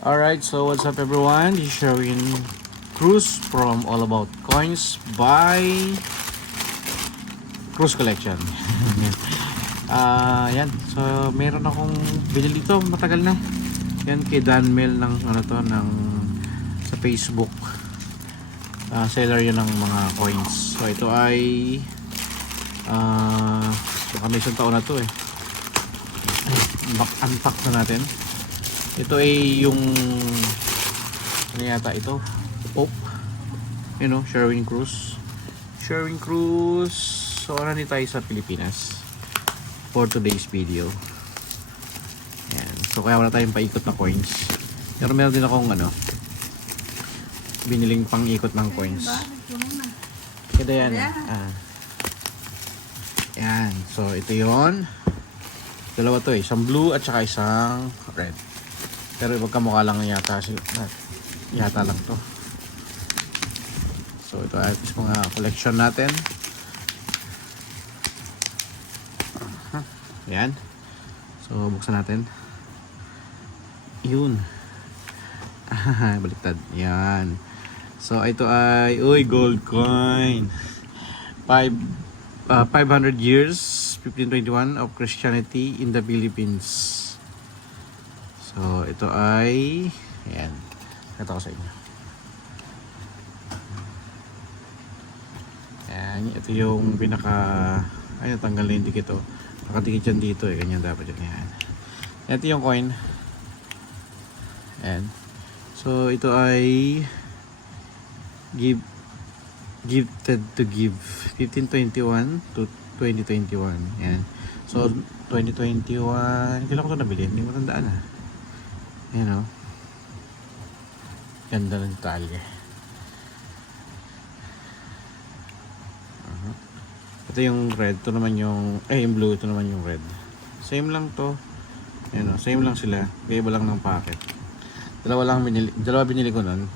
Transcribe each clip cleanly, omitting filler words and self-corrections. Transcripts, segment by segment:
Alright, so what's up everyone? This is Sherwin Cruz from All About Coins by Cruz Collection. Yan. So meron akong binili dito matagal na. Yan kay Dan Mel ng sa Facebook. Seller yun ng mga coins. So ito ay kami isang taon na to eh. Unpack na natin. Ito ay yung ano yata ito? Pope. You know, Sherwin Cruz. So nandito tayo sa Pilipinas for today's video. Yan. So kaya wala tayong paikot na coins. Pero meron din akong biniling pang-ikot ng coins. Kada yan. Yan. So ito yon. Dalawa to eh. Isang blue at saka isang red. Pero magkamukha lang yata lang to. So ito ay mga collection natin. Ayan. So buksan natin. Yun. Baliktad. Yan. So ito ay gold coin. 500 years 1521 of Christianity in the Philippines. So, ito ay ayan. Ito ko sa inyo. Ayan. Ito yung ay, natanggal na yung dikit o. Nakadikit yan dito eh. Ganyan dapat yun. Ayan. Ito yung coin. Ayan. So, ito ay gifted to give 1521 to 2021. Ayan. So, 2021 kailan ko ito nabili? Hindi mo tandaan Ayan o. Ganda ng detalye. Ito yung red. Ito naman yung blue. Ito naman yung red. Same lang to. Ayan o. Same lang sila. Kaya iba lang ng packet. Dalawa binili ko nun.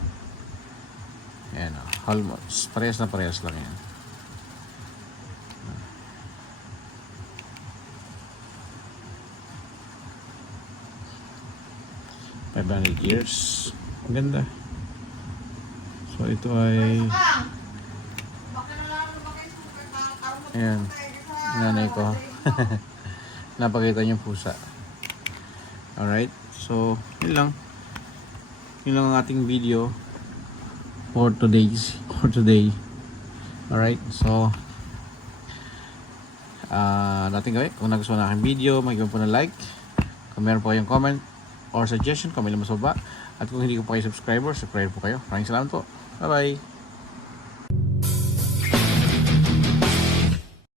Ayan o. Almost. Parehas lang yan. 500 years. Ang ganda. So ito ay ayan. Nanay ko. Napakita niyo pusa. Alright. So yun lang. Yun lang ang ating video for today. Alright. So natin gawin. Kung nagustuhan na aking video, mag-give po na like. Kung meron po kayong comment or suggestion, comment naman sa baba. At kung hindi ko pa kayo subscribe po kayo. Maraming salamat po. Bye bye.